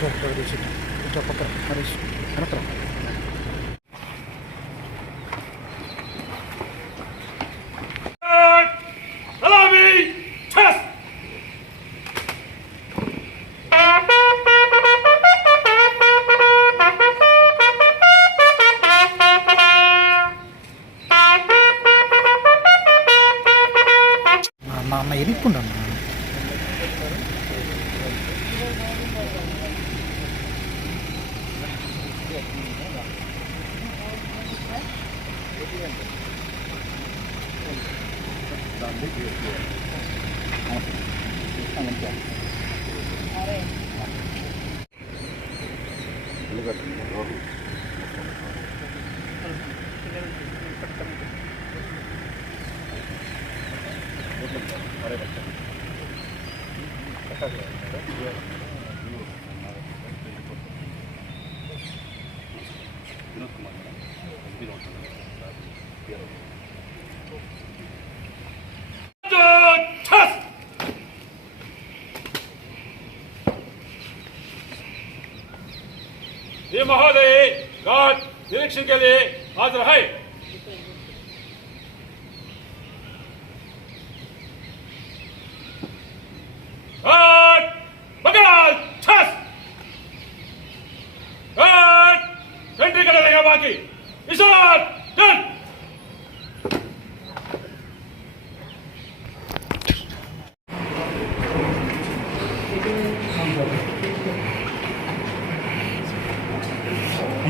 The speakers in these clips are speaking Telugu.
కొంచెం పక్కన హరీష్ వెనకరా. మా అన్న ఎనిక్కుండన్నా ये महोदय गार्ड निरीक्षण के लिए हाजिर है। गार्ड बगल छस गार्ड एंट्री कर देगा बाकी इशारा डन।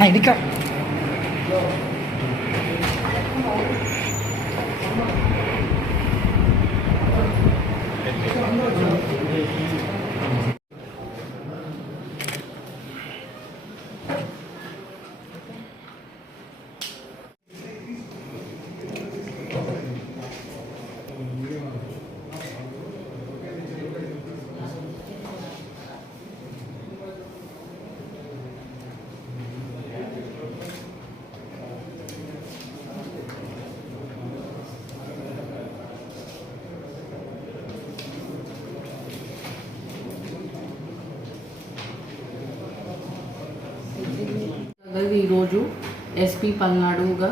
అన్న ఇడికా ఈరోజు ఎస్పీ పల్నాడుగా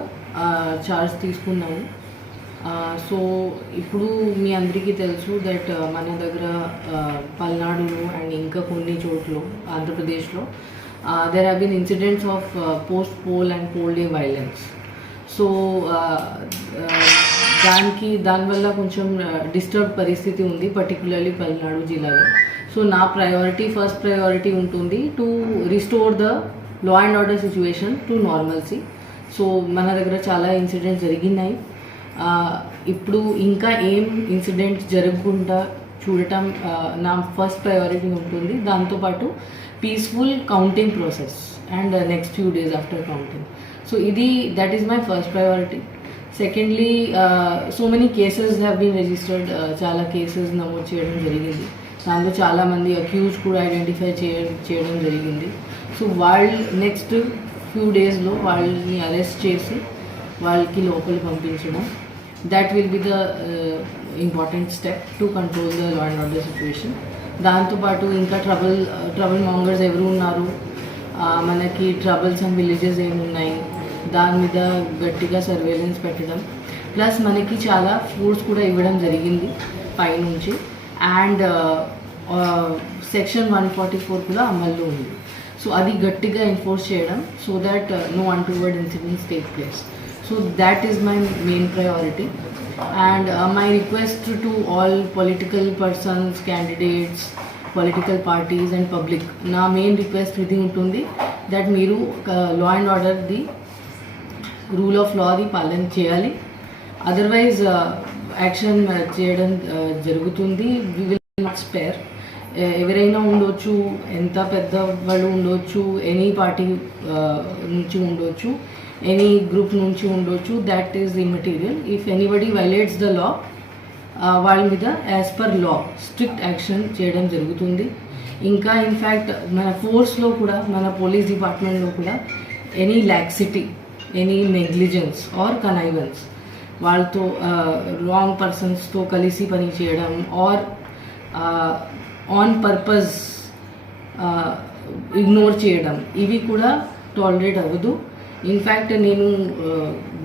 ఛార్జ్ తీసుకున్నాము. సో ఇప్పుడు మీ అందరికీ తెలుసు దట్ మన దగ్గర పల్నాడులో అండ్ ఇంకా కొన్ని చోట్ల ఆంధ్రప్రదేశ్లో there have been incidents of post poll and poll day violence. So దానివల్ల కొంచెం డిస్టర్బ్ పరిస్థితి ఉంది, పర్టికులర్లీ పల్నాడు జిల్లాలో. సో నా ఫస్ట్ ప్రయారిటీ ఉంటుంది to restore the law and order situation to normalcy. So మన దగ్గర చాలా ఇన్సిడెంట్స్ జరిగినాయి. ఇప్పుడు ఇంకా ఏం ఇన్సిడెంట్స్ జరగకుండా చూడటం నా ఫస్ట్ ప్రయారిటీ ఉంటుంది. దాంతోపాటు peaceful counting process and next few days after counting. So that is my first priority. Secondly, so many cases have been registered. చాలా కేసెస్ నమోదు చేయడం జరిగింది. దాంట్లో చాలామంది అక్యూజ్ కూడా ఐడెంటిఫై చేయడం జరిగింది. సో వాళ్ళు నెక్స్ట్ ఫ్యూ డేస్లో వాళ్ళని అరెస్ట్ చేసి వాళ్ళకి లోపలికి పంపించడం, that will be the important step to control the law and order situation. దాంతోపాటు ఇంకా ట్రబుల్ మాంగర్స్ ఎవరు ఉన్నారు, మనకి ట్రబుల్సమ్ విలేజెస్ ఏమున్నాయి, దాని మీద గట్టిగా సర్వేలెన్స్ పెట్టడం, ప్లస్ మనకి చాలా ఫోర్స్ కూడా ఇవ్వడం జరిగింది పైనుంచి. అండ్ సెక్షన్ 144 కూడా అమల్లో ఉంది. సో అది గట్టిగా ఎన్ఫోర్స్ చేయడం, so that no untoward incidents take place. So that is my main priority. And my request to all political persons, candidates, political parties and public, నా మెయిన్ రిక్వెస్ట్ ఇది ఉంటుంది దట్ మీరు లా అండ్ ఆర్డర్ది, రూల్ ఆఫ్ లాది పాలన చేయాలి. అదర్వైజ్ యాక్షన్ చేయడం జరుగుతుంది. We will not spare. ఎవరైనా ఉండొచ్చు, ఎంత పెద్ద వాళ్ళు ఉండొచ్చు, ఎనీ పార్టీ నుంచి ఉండొచ్చు, ఎనీ గ్రూప్ నుంచి ఉండొచ్చు, that is immaterial. If anybody violates the law, వాళ్ళ మీద as per law strict action చేయడం జరుగుతుంది. ఇంకా ఇన్ఫ్యాక్ట్ మన ఫోర్స్లో కూడా, మన పోలీస్ డిపార్ట్మెంట్లో కూడా any laxity, any negligence are connivance, వాళ్ళతో రాంగ్ పర్సన్స్తో కలిసి పని చేయడం ఆర్ ఆన్ పర్పస్ ఇగ్నోర్ చేయడం ఇవి కూడా టాలరేట్ అవ్వదు. ఇన్ఫ్యాక్ట్ నేను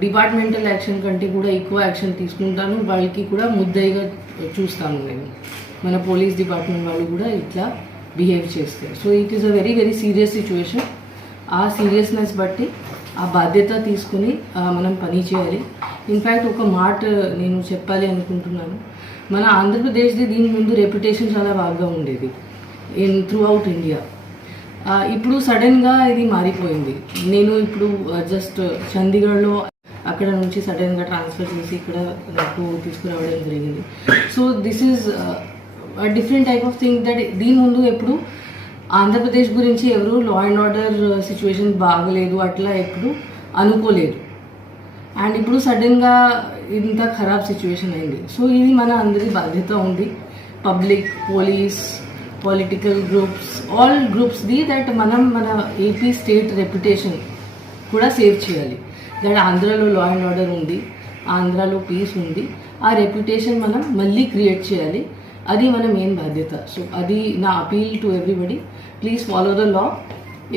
డిపార్ట్మెంటల్ యాక్షన్ కంటే కూడా ఎక్కువ యాక్షన్ తీసుకుంటాను. వాళ్ళకి కూడా ముద్దయిగా చూస్తాను నేను. మన పోలీస్ డిపార్ట్మెంట్ వాళ్ళు కూడా ఇట్లా బిహేవ్ చేస్తారు. So it is a very very serious situation. ఆ సీరియస్నెస్ బట్టి ఆ బాధ్యత తీసుకుని మనం పని చేయాలి. ఇన్ఫ్యాక్ట్ ఒక మాట నేను చెప్పాలి అనుకుంటున్నాను. మన ఆంధ్రప్రదేశ్ది దీని ముందు రెప్యుటేషన్ చాలా బాగా ఉండేది త్రూ అవుట్ ఇండియా. ఇప్పుడు సడన్గా ఇది మారిపోయింది. నేను ఇప్పుడు జస్ట్ చండీగఢ్లో అక్కడ నుంచి సడన్గా ట్రాన్స్ఫర్ చేసి ఇక్కడ నాకు తీసుకురావడం జరిగింది. So this is different type of thing that దీని ముందు ఎప్పుడు ఆంధ్రప్రదేశ్ గురించి ఎవరు లా అండ్ ఆర్డర్ సిచ్యువేషన్ బాగలేదు అట్లా ఎప్పుడు అనుకోలేదు. అండ్ ఇప్పుడు సడన్గా ఇంత ఖరాబ్ సిచ్యువేషన్ అయింది. సో ఇది మన అందరి బాధ్యత ఉంది. Public, police, political groups, all గ్రూప్స్ది దట్ మనం మన ఏపీ స్టేట్ రెప్యుటేషన్ కూడా సేవ్ చేయాలి. దట్ ఆంధ్రాలో లా అండ్ ఆర్డర్ ఉంది, ఆంధ్రాలో పీస్ ఉంది. ఆ రెప్యుటేషన్ మనం మళ్ళీ క్రియేట్ చేయాలి. అది మన మెయిన్ బాధ్యత. సో అది నా appeal to everybody. Please follow the law.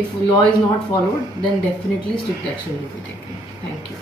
If law is not followed, then definitely strict action will be taken. Thank you.